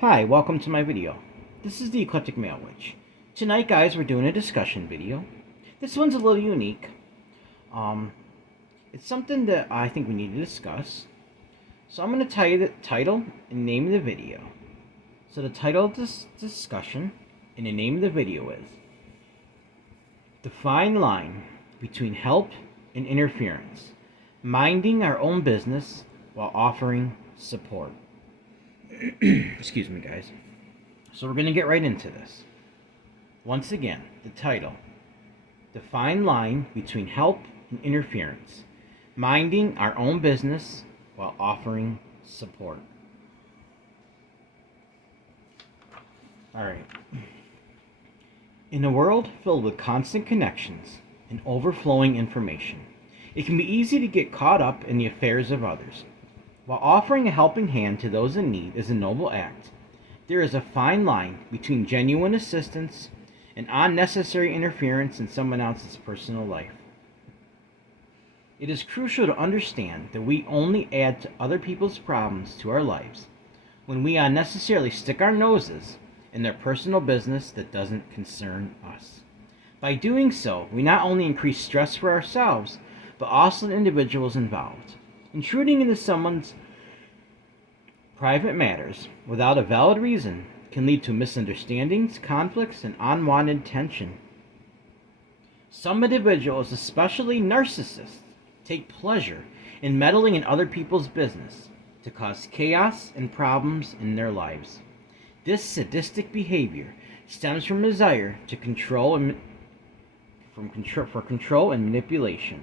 Hi, welcome to my video. This is the Eclectic Male Witch. Tonight, guys, we're doing a discussion video. This one's a little unique. It's something that I think we need to discuss. So I'm going to tell you the title and name of the video. So the title of this discussion and the name of the video is The Fine Line Between Help and Interference. Minding our own business while offering support. Excuse me, guys. So we're going to get right into this. Once again, the title. The fine line between help and interference. Minding our own business while offering support. Alright. In a world filled with constant connections and overflowing information, it can be easy to get caught up in the affairs of others. While offering a helping hand to those in need is a noble act, there is a fine line between genuine assistance and unnecessary interference in someone else's personal life. It is crucial to understand that we only add to other people's problems to our lives when we unnecessarily stick our noses in their personal business that doesn't concern us. By doing so, we not only increase stress for ourselves, but also the individuals involved. Intruding into someone's private matters without a valid reason can lead to misunderstandings, conflicts, and unwanted tension. Some individuals, especially narcissists, take pleasure in meddling in other people's business to cause chaos and problems in their lives. This sadistic behavior stems from a desire to control and manipulation.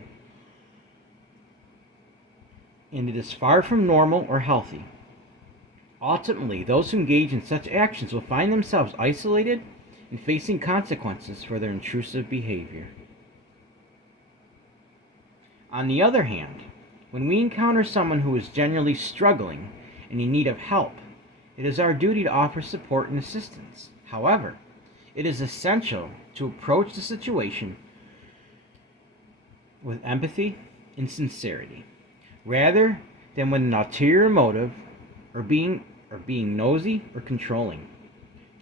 And it is far from normal or healthy. Ultimately, those who engage in such actions will find themselves isolated and facing consequences for their intrusive behavior. On the other hand, when we encounter someone who is genuinely struggling and in need of help, it is our duty to offer support and assistance. However, it is essential to approach the situation with empathy and sincerity, rather than with an ulterior motive or being nosy or controlling.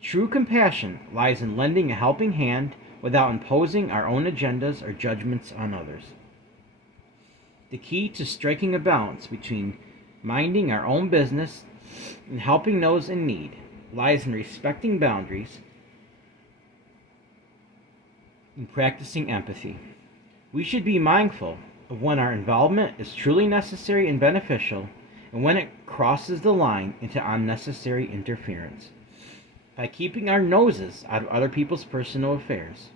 True compassion lies in lending a helping hand without imposing our own agendas or judgments on others. The key to striking a balance between minding our own business and helping those in need lies in respecting boundaries and practicing empathy. We should be mindful of when our involvement is truly necessary and beneficial, and when it crosses the line into unnecessary interference. By keeping our noses out of other people's personal affairs,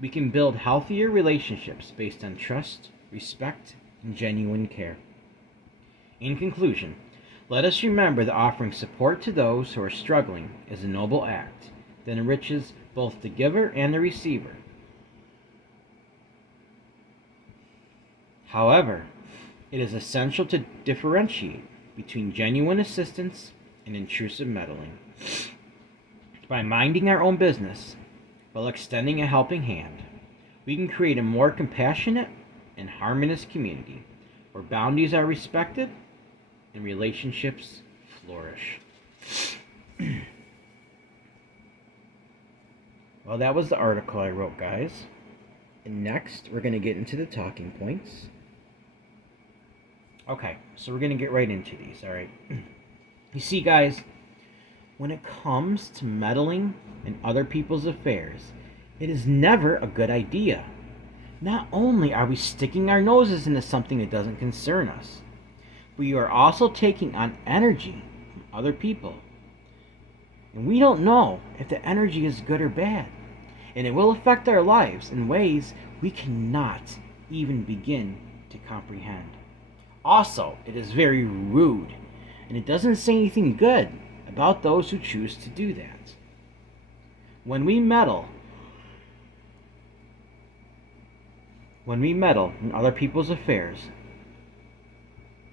we can build healthier relationships based on trust, respect, and genuine care. In conclusion, let us remember that offering support to those who are struggling is a noble act that enriches both the giver and the receiver. However, it is essential to differentiate between genuine assistance and intrusive meddling. By minding our own business while extending a helping hand, we can create a more compassionate and harmonious community where boundaries are respected and relationships flourish. Well, that was the article I wrote, guys. And next, we're going to get into the talking points. Okay, so we're going to get right into these, alright? You see, guys, when it comes to meddling in other people's affairs, it is never a good idea. Not only are we sticking our noses into something that doesn't concern us, but we are also taking on energy from other people. And we don't know if the energy is good or bad. And it will affect our lives in ways we cannot even begin to comprehend. Also, it is very rude, and it doesn't say anything good about those who choose to do that. When we meddle in other people's affairs,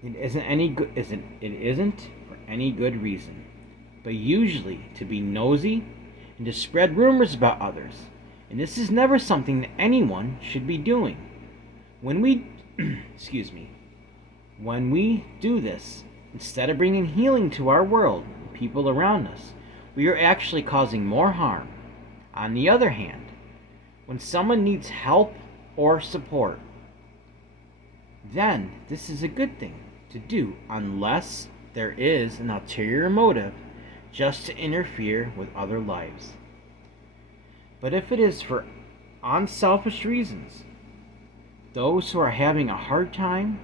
it isn't for any good reason, but usually to be nosy and to spread rumors about others. And this is never something that anyone should be doing. When we When we do this, instead of bringing healing to our world, people around us, we are actually causing more harm. On the other hand, when someone needs help or support, then this is a good thing to do unless there is an ulterior motive just to interfere with other lives. But if it is for unselfish reasons, those who are having a hard time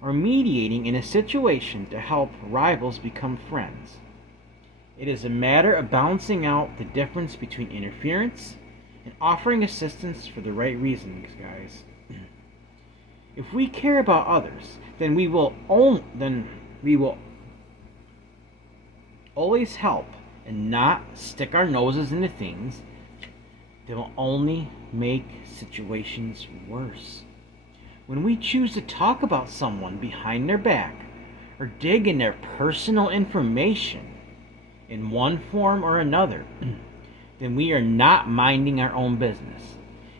or mediating in a situation to help rivals become friends, it is a matter of balancing out the difference between interference and offering assistance for the right reasons, guys. If we care about others, then we will always help and not stick our noses into things that will only make situations worse. When we choose to talk about someone behind their back or dig in their personal information in one form or another, then we are not minding our own business.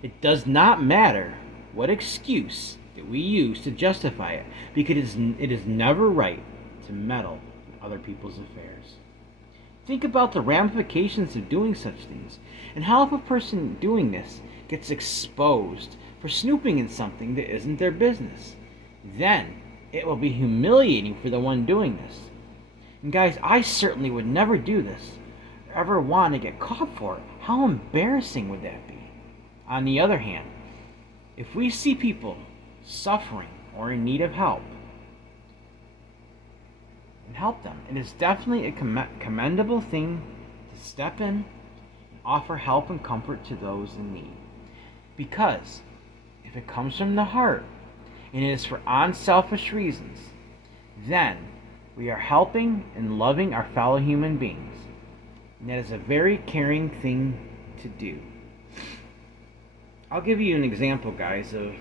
It does not matter what excuse that we use to justify it, because it is never right to meddle with other people's affairs. Think about the ramifications of doing such things, and how if a person doing this gets exposed for snooping in something that isn't their business, then it will be humiliating for the one doing this. And guys, I certainly would never do this, or ever want to get caught for it. How embarrassing would that be? On the other hand, if we see people suffering or in need of help, and help them, it is definitely a commendable thing to step in and offer help and comfort to those in need. Because if it comes from the heart and it is for unselfish reasons, then we are helping and loving our fellow human beings. And that is a very caring thing to do. I'll give you an example, guys, of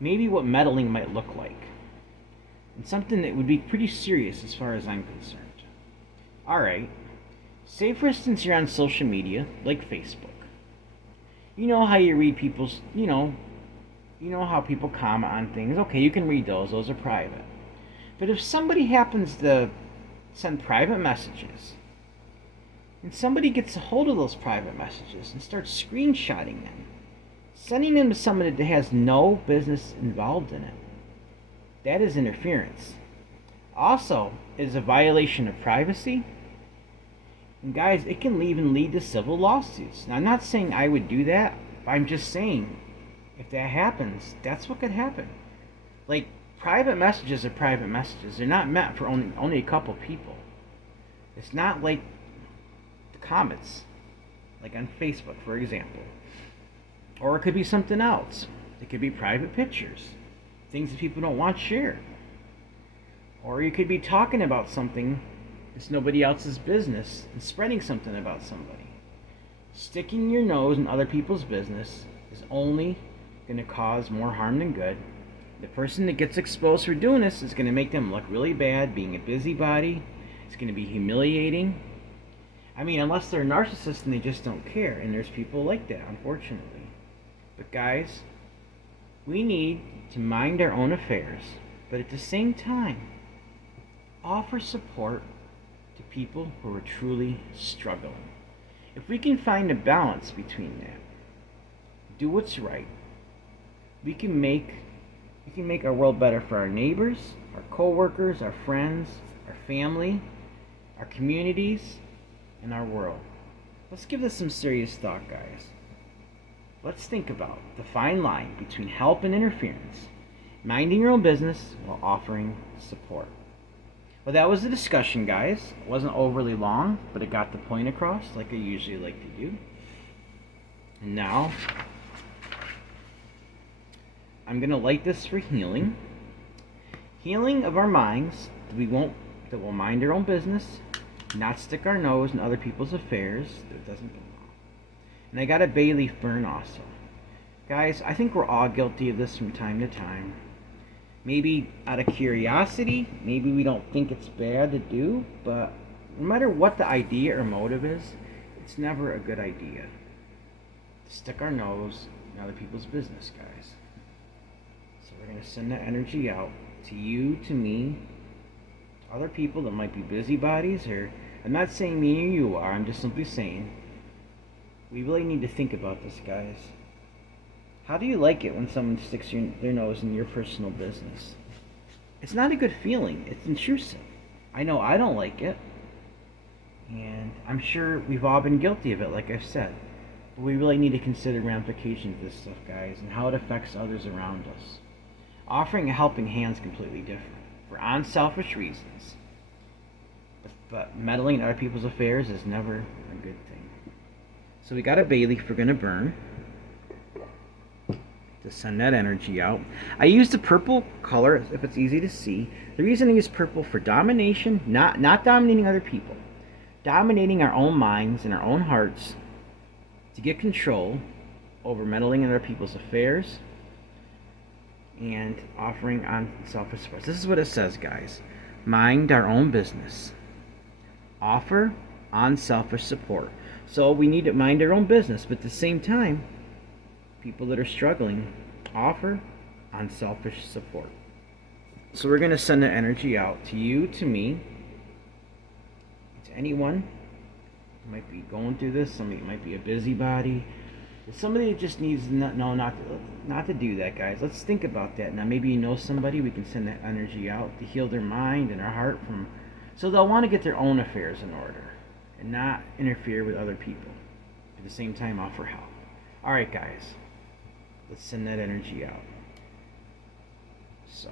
maybe what meddling might look like. And something that would be pretty serious as far as I'm concerned. Alright, say for instance you're on social media, like Facebook. You know how you read people's, you know how people comment on things. Okay, you can read those are private. But if somebody happens to send private messages, and somebody gets a hold of those private messages and starts screenshotting them, sending them to somebody that has no business involved in it, that is interference. Also, it is a violation of privacy. And guys, it can even lead to civil lawsuits. Now, I'm not saying I would do that, but I'm just saying, if that happens, that's what could happen. Like, private messages are private messages. They're not meant for only a couple people. It's not like the comments, like on Facebook, for example. Or it could be something else. It could be private pictures, things that people don't want shared. Or you could be talking about something that's nobody else's business and spreading something about somebody. Sticking your nose in other people's business is only going to cause more harm than good. The person that gets exposed for doing this is going to make them look really bad, being a busybody. It's going to be humiliating. I mean, unless they're narcissists and they just don't care. And there's people like that, unfortunately. But guys, we need to mind our own affairs, but at the same time, offer support to people who are truly struggling. If we can find a balance between that, do what's right, we can make our world better for our neighbors, our co-workers, our friends, our family, our communities, and our world. Let's give this some serious thought, guys. Let's think about the fine line between help and interference, minding your own business while offering support. Well, that was the discussion, guys. It wasn't overly long, but it got the point across like I usually like to do. And now, I'm going to light this for healing. Healing of our minds that will mind our own business, not stick our nose in other people's affairs that doesn't belong. And I got a bay leaf burn also. Guys, I think we're all guilty of this from time to time. Maybe out of curiosity, maybe we don't think it's bad to do, but no matter what the idea or motive is, it's never a good idea to stick our nose in other people's business, guys. So we're going to send that energy out to you, to me, to other people that might be busybodies or I'm not saying me or you are, I'm just simply saying we really need to think about this, guys. How do you like it when someone sticks their nose in your personal business? It's not a good feeling. It's intrusive. I know I don't like it. And I'm sure we've all been guilty of it, like I've said. But we really need to consider ramifications of this stuff, guys, and how it affects others around us. Offering a helping hand is completely different, for unselfish reasons. But meddling in other people's affairs is never a good thing. So we got a bay leaf we're going to burn to send that energy out. I use the purple color if it's easy to see. The reason I use purple for domination, not dominating other people, dominating our own minds and our own hearts to get control over meddling in other people's affairs and offering unselfish support. This is what it says, guys. Mind our own business. Offer unselfish support. So we need to mind our own business, but at the same time, people that are struggling, offer unselfish support. So we're going to send the energy out to you, to me, to anyone who might be going through this. Somebody might be a busybody. Somebody that just needs to know not to do that, guys. Let's think about that. Now, maybe you know somebody, we can send that energy out to heal their mind and their heart from, so they'll want to get their own affairs in order and not interfere with other people. At the same time, offer help. All right, guys. Let's send that energy out. So,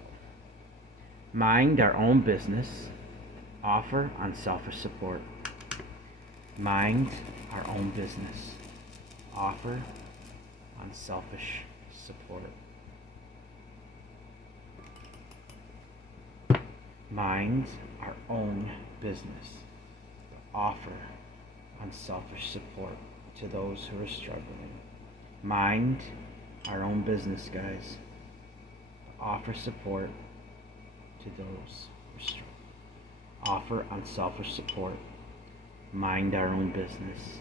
mind our own business. Offer unselfish support. Mind our own business. Offer unselfish support. Mind our own business. Offer unselfish support to those who are struggling. Mind our own business, guys. Offer support to those who are struggling. Offer unselfish support. Mind our own business.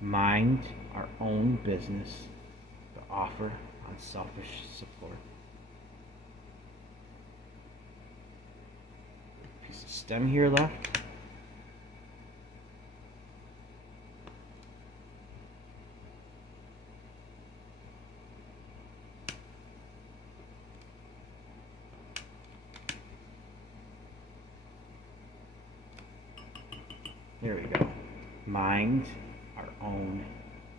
Mind our own business, but offer unselfish support. Piece of stem here left. There we go. Mind our own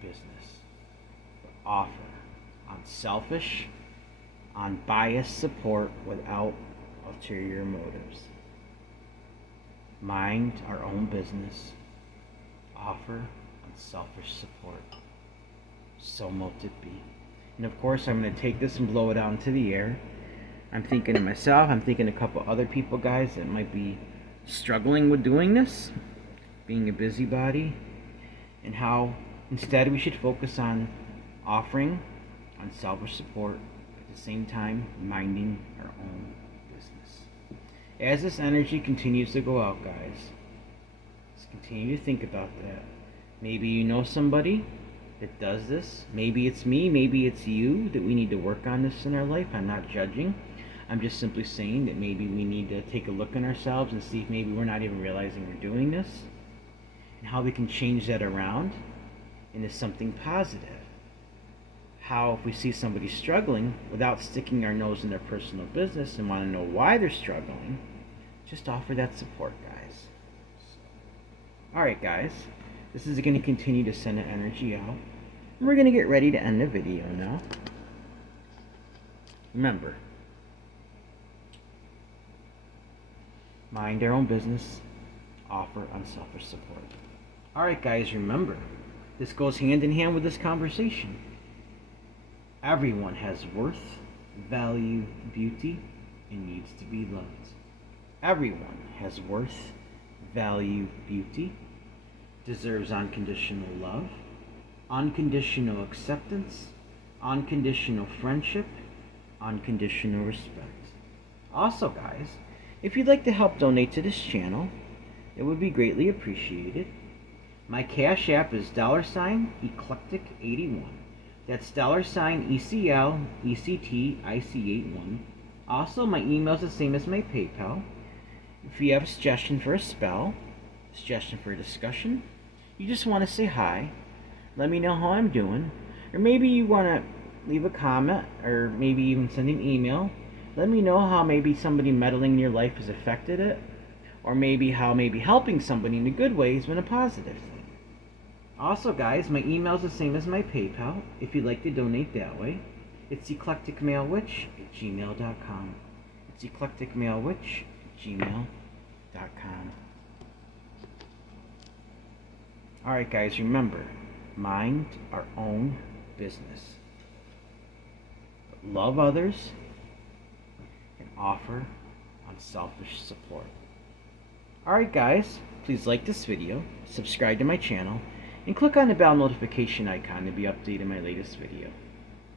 business. Offer unselfish, unbiased support without ulterior motives. Mind our own business. Offer unselfish support. So mote it be. And of course, I'm going to take this and blow it out into the air. I'm thinking of myself. I'm thinking of a couple other people, guys, that might be struggling with doing this, being a busybody, and how instead we should focus on offering unselfish support at the same time minding our own business. As this energy continues to go out, guys, let's continue to think about that. Maybe you know somebody that does this. Maybe it's me, maybe it's you, that we need to work on this in our life. I'm not judging. I'm just simply saying that maybe we need to take a look in ourselves and see if maybe we're not even realizing we're doing this, and how we can change that around into something positive. How if we see somebody struggling, without sticking our nose in their personal business and want to know why they're struggling, just offer that support, guys. Alright, guys, this is going to continue to send the energy out. And we're going to get ready to end the video now. Remember, mind our own business, offer unselfish support. Alright, guys, remember, this goes hand in hand with this conversation. Everyone has worth, value, beauty, and needs to be loved. Everyone has worth, value, beauty, deserves unconditional love, unconditional acceptance, unconditional friendship, unconditional respect. Also, guys, if you'd like to help donate to this channel, it would be greatly appreciated. My Cash App is $Eclectic81. That's $ECLECTIC81. Also, my email is the same as my PayPal. If you have a suggestion for a spell, suggestion for a discussion, you just want to say hi, let me know how I'm doing, or maybe you want to leave a comment, or maybe even send an email. Let me know how maybe somebody meddling in your life has affected it, or maybe how maybe helping somebody in a good way has been a positive thing. Also, guys, my email is the same as my PayPal if you'd like to donate that way. It's eclecticmalewitch@gmail.com. It's eclecticmalewitch@gmail.com. Alright, guys, remember, mind our own business. Love others and offer unselfish support. Alright, guys, please like this video, subscribe to my channel, and click on the bell notification icon to be updated on my latest video.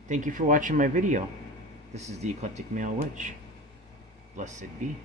Thank you for watching my video. This is the Eclectic Male Witch. Blessed be.